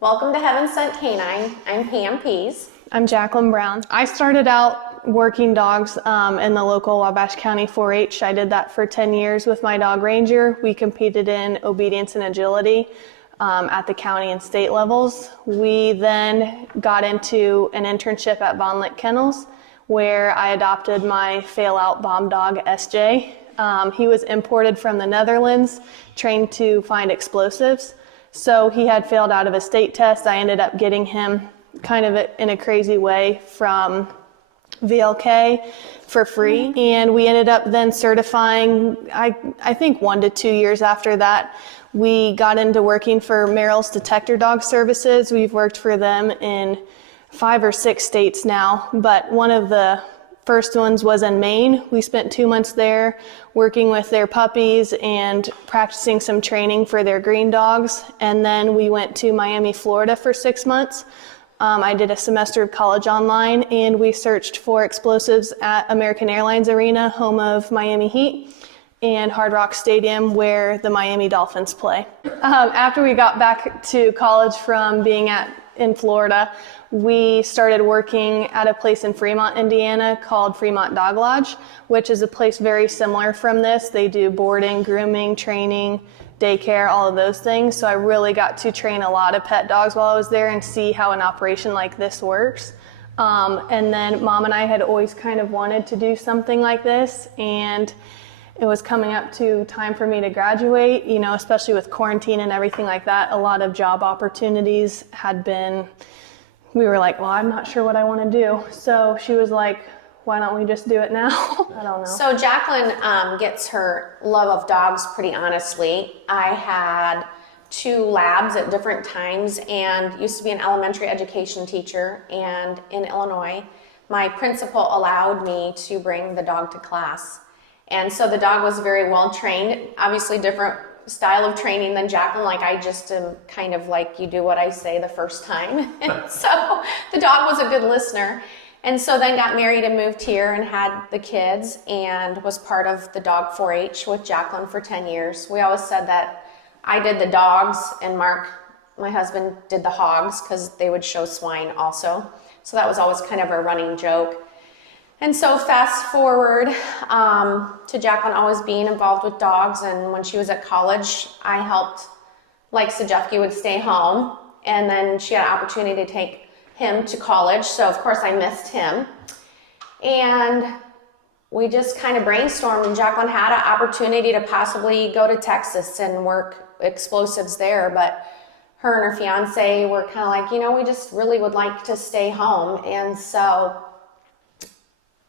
Welcome to Heaven Sent Canine. I'm Pam Pease. I'm Jacqueline Brown. I started out working dogs in the local Wabash County 4-H. I did that for 10 years with my dog Ranger. We competed in obedience and agility at the county and state levels. We then got into an internship at Von Lick Kennels, where I adopted my fail-out bomb dog, SJ. He was imported from the Netherlands, trained to find explosives. So he had failed out of a state test. I ended up getting him kind of in a crazy way from VLK for free. And we ended up then certifying, I think 1 to 2 years after that, we got into working for Merrill's Detector Dog Services. We've worked for them in 5 or 6 states now, but one of the first ones was in Maine. We spent 2 months there working with their puppies and practicing some training for their green dogs. And then we went to Miami, Florida for 6 months. I did a semester of college online, and we searched for explosives at American Airlines Arena, home of Miami Heat, and Hard Rock Stadium, where the Miami Dolphins play. After we got back to college from being in Florida, we started working at a place in Fremont, Indiana called Fremont Dog Lodge, which is a place very similar from this. They do boarding, grooming, training, daycare, all of those things. So I really got to train a lot of pet dogs while I was there and see how an operation like this works. And then Mom and I had always kind of wanted to do something like this, and it was coming up to time for me to graduate, especially with quarantine and everything like that. A lot of job opportunities we were like, well, I'm not sure what I want to do. So she was like, why don't we just do it now? I don't know. So Jacqueline gets her love of dogs pretty honestly. I had 2 labs at different times and used to be an elementary education teacher. And in Illinois, my principal allowed me to bring the dog to class. And so the dog was very well trained, obviously different style of training than Jacqueline. Like, I just am kind of like, you do what I say the first time. And so the dog was a good listener. And so then got married and moved here and had the kids and was part of the dog 4-H with Jacqueline for 10 years. We always said that I did the dogs and Mark, my husband, did the hogs because they would show swine also. So that was always kind of a running joke. And so fast forward to Jacqueline always being involved with dogs, and when she was at college, I helped, like Sajefki would stay home, and then she had an opportunity to take him to college, so of course I missed him. And we just kind of brainstormed, and Jacqueline had an opportunity to possibly go to Texas and work explosives there, but her and her fiance were kind of like, we just really would like to stay home. And so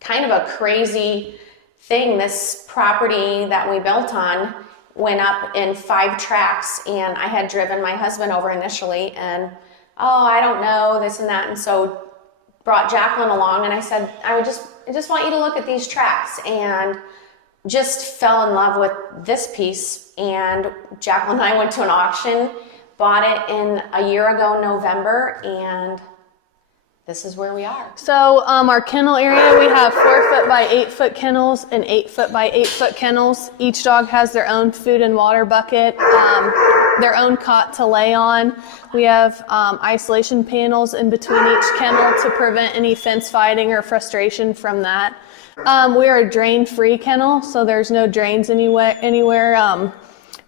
kind of a crazy thing, this property that we built on went up in 5 tracks, and I had driven my husband over initially, and I don't know, this and that, and so brought Jacqueline along, and I said, I just want you to look at these tracks, and just fell in love with this piece. And Jacqueline and I went to an auction, bought it in a year ago, November, and this is where we are. So our kennel area, we have 4-foot by 8-foot kennels and 8-foot by 8-foot kennels. Each dog has their own food and water bucket, their own cot to lay on. We have isolation panels in between each kennel to prevent any fence fighting or frustration from that. We are a drain-free kennel, so there's no drains anywhere.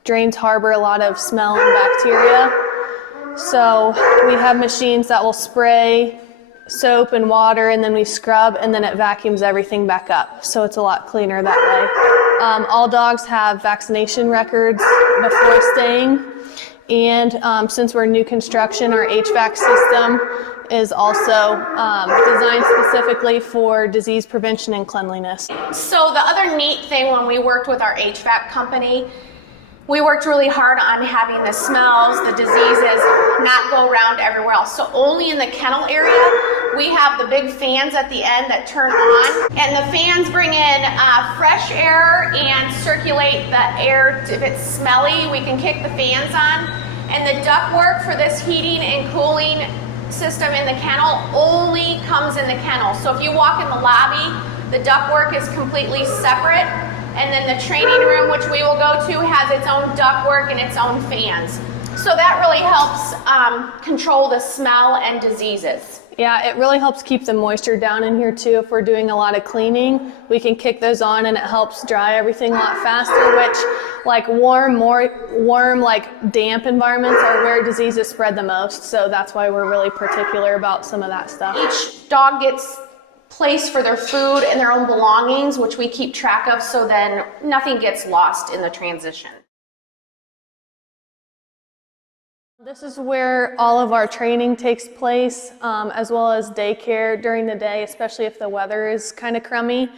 Drains harbor a lot of smell and bacteria. So we have machines that will spray soap and water, and then we scrub, and then it vacuums everything back up. So it's a lot cleaner that way. All dogs have vaccination records before staying. And since we're new construction, our HVAC system is also designed specifically for disease prevention and cleanliness. So the other neat thing when we worked with our HVAC company, we worked really hard on having the smells, the diseases, not go around everywhere else. So only in the kennel area, we have the big fans at the end that turn on. And the fans bring in fresh air and circulate the air. If it's smelly, we can kick the fans on. And the ductwork for this heating and cooling system in the kennel only comes in the kennel. So if you walk in the lobby, the ductwork is completely separate. And then the training room, which we will go to, has its own ductwork and its own fans. So that really helps control the smell and diseases. Yeah, it really helps keep the moisture down in here too. If we're doing a lot of cleaning, we can kick those on and it helps dry everything a lot faster, which like warm, like damp environments are where diseases spread the most. So that's why we're really particular about some of that stuff. Each dog gets place for their food and their own belongings, which we keep track of, so then nothing gets lost in the transition. This is where all of our training takes place, as well as daycare during the day, especially if the weather is kind of crummy.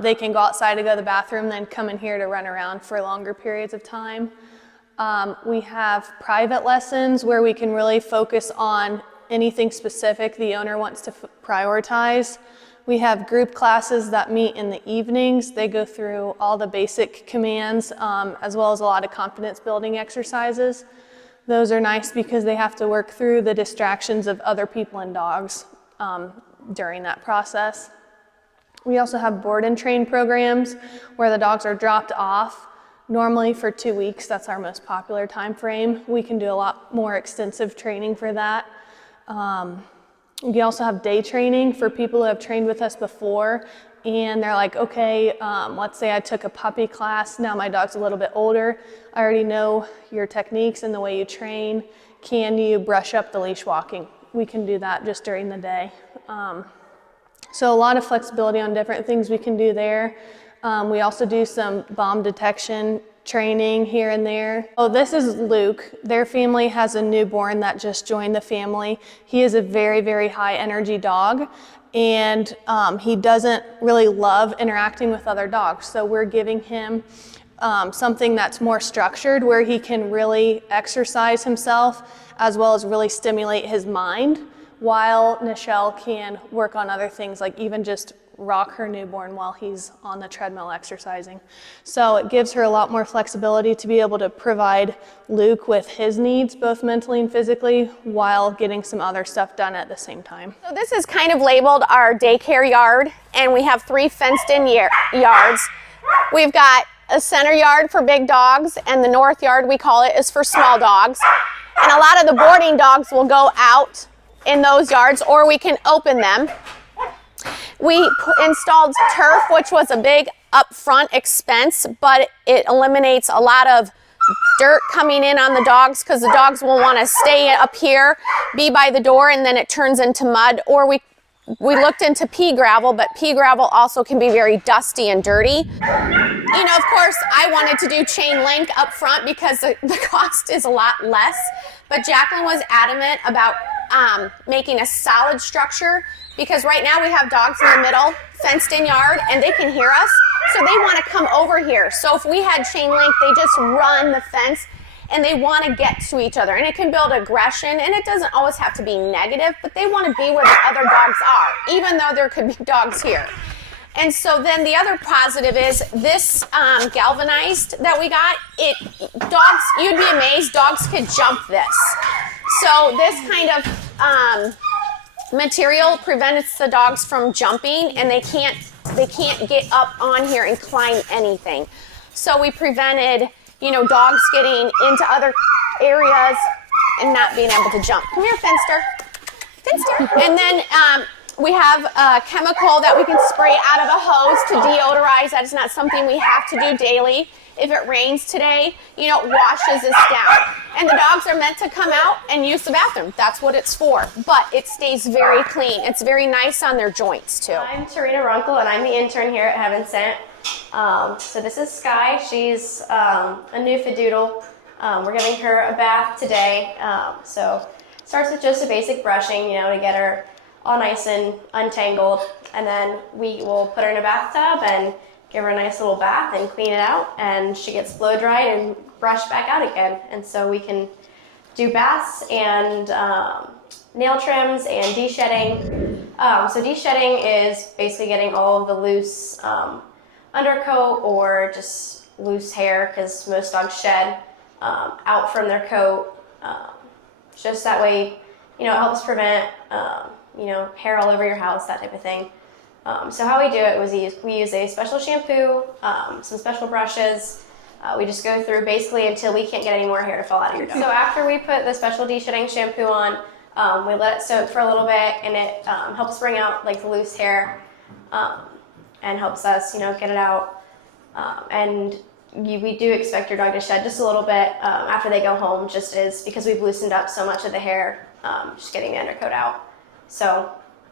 They can go outside to go to the bathroom, then come in here to run around for longer periods of time. We have private lessons where we can really focus on anything specific the owner wants to prioritize. We have group classes that meet in the evenings. They go through all the basic commands, as well as a lot of confidence building exercises. Those are nice because they have to work through the distractions of other people and dogs during that process. We also have board and train programs where the dogs are dropped off, normally for 2 weeks. That's our most popular time frame. We can do a lot more extensive training for that. We also have day training for people who have trained with us before and they're like, okay, let's say I took a puppy class, now my dog's a little bit older, I already know your techniques and the way you train, can you brush up the leash walking? We can do that just during the day. So a lot of flexibility on different things we can do there. We also do some bomb detection training here and there. Oh, this is Luke. Their family has a newborn that just joined the family. He is a very, very high energy dog, and he doesn't really love interacting with other dogs. So we're giving him something that's more structured where he can really exercise himself as well as really stimulate his mind, while Nichelle can work on other things like even just rock her newborn while he's on the treadmill exercising. So it gives her a lot more flexibility to be able to provide Luke with his needs, both mentally and physically, while getting some other stuff done at the same time. So this is kind of labeled our daycare yard, and we have 3 fenced-in yards. We've got a center yard for big dogs, and the north yard, we call it, is for small dogs. And a lot of the boarding dogs will go out in those yards, or we can open them. We installed turf, which was a big upfront expense, but it eliminates a lot of dirt coming in on the dogs because the dogs will want to stay up here, be by the door, and then it turns into mud. Or we looked into pea gravel, but pea gravel also can be very dusty and dirty. You know, of course, I wanted to do chain link up front because the cost is a lot less, but Jacqueline was adamant about making a solid structure, because right now we have dogs in the middle, fenced in yard, and they can hear us, so they want to come over here. So if we had chain link, they just run the fence and they want to get to each other, and it can build aggression, and it doesn't always have to be negative, but they want to be where the other dogs are, even though there could be dogs here. And so then the other positive is this galvanized that we got, dogs, you'd be amazed, dogs could jump this. So this kind of material prevents the dogs from jumping, and they can't get up on here and climb anything. So we prevented, you know, dogs getting into other areas and not being able to jump. Come here, Finster. And then we have a chemical that we can spray out of a hose to deodorize. That is not something we have to do daily. If it rains today, you know, it washes us down. And the dogs are meant to come out and use the bathroom. That's what it's for. But it stays very clean. It's very nice on their joints, too. I'm Tarina Runkle, and I'm the intern here at Heaven Sent. So this is Sky. She's a new Fidoodle. We're giving her a bath today. So it starts with just a basic brushing, you know, to get her all nice and untangled. And then we will put her in a bathtub and give her a nice little bath and clean it out, and she gets blow dried and brushed back out again. And so we can do baths and nail trims and de-shedding. So de-shedding is basically getting all of the loose undercoat or just loose hair, because most dogs shed, out from their coat. Just that way, you know, it helps prevent, you know, hair all over your house, that type of thing. So how we do it was we use a special shampoo, some special brushes, We just go through basically until we can't get any more hair to fall out of your dog. So after we put the special de-shedding shampoo on, we let it soak for a little bit, and it helps bring out like the loose hair and helps us, get it out. We do expect your dog to shed just a little bit after they go home, just as because we've loosened up so much of the hair, just getting the undercoat out. So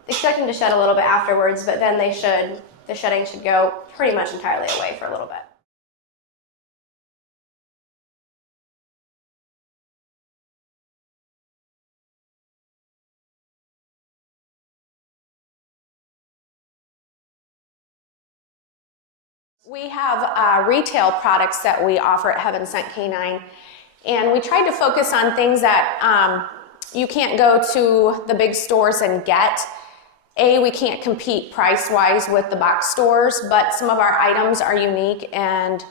expect them to shed a little bit afterwards, but then the shedding should go pretty much entirely away for a little bit. We have retail products that we offer at Heaven Sent Canine, and we tried to focus on things that you can't go to the big stores and get. We can't compete price-wise with the box stores, but some of our items are unique and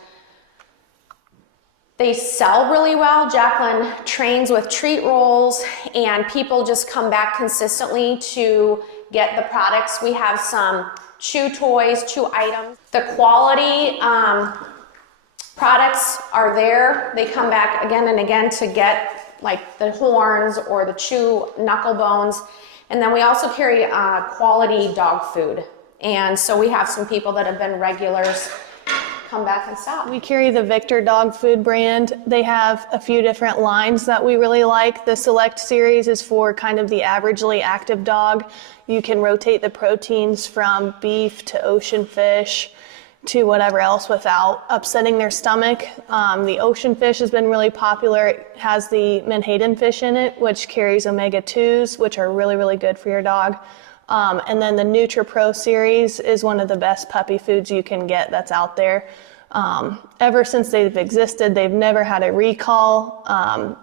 they sell really well. Jacqueline trains with treat rolls, and people just come back consistently to get the products. We have some chew toys, chew items. The quality products are there. They come back again and again to get like the horns or the chew knuckle bones. And then we also carry quality dog food. And so we have some people that have been regulars come back and stop. We carry the Victor dog food brand. They have a few different lines that we really like. The Select series is for kind of the averagely active dog. You can rotate the proteins from beef to ocean fish to whatever else without upsetting their stomach. The ocean fish has been really popular. It has the menhaden fish in it, which carries omega-2s, which are really, really good for your dog. And then the NutriPro series is one of the best puppy foods you can get that's out there. Ever since they've existed, they've never had a recall.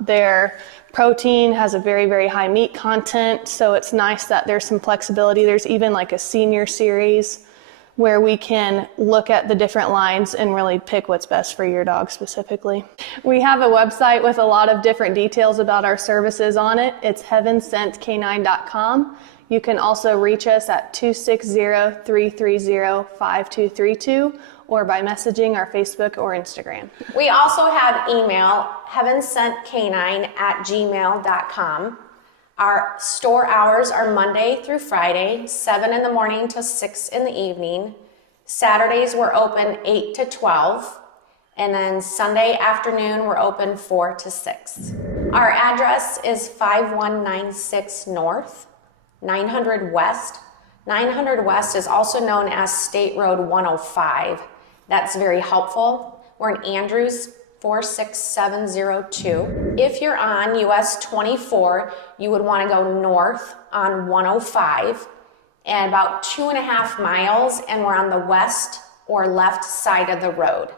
Their protein has a very, very high meat content, so it's nice that there's some flexibility. There's even like a senior series where we can look at the different lines and really pick what's best for your dog specifically. We have a website with a lot of different details about our services on it. It's heavensentcanine.com. You can also reach us at 260-330-5232 or by messaging our Facebook or Instagram. We also have email, heavensentcanine@gmail.com. Our store hours are Monday through Friday, 7 in the morning to 6 in the evening. Saturdays we're open 8 to 12. And then Sunday afternoon we're open 4 to 6. Our address is 5196 North, 900 West. 900 West is also known as State Road 105. That's very helpful. We're in Andrews, 46702. If you're on US 24, you would want to go north on 105 and about 2.5 miles, and we're on the west or left side of the road.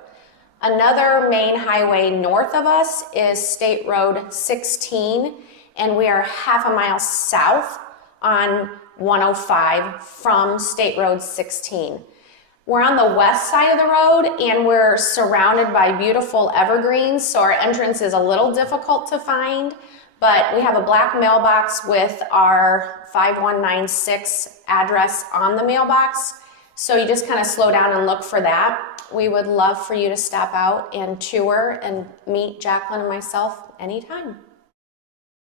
Another main highway north of us is State Road 16, and we are 1/2 mile south on 105 from State Road 16. We're on the west side of the road and we're surrounded by beautiful evergreens, so our entrance is a little difficult to find, but we have a black mailbox with our 5196 address on the mailbox, so you just kind of slow down and look for that. We would love for you to stop out and tour and meet Jacqueline and myself anytime.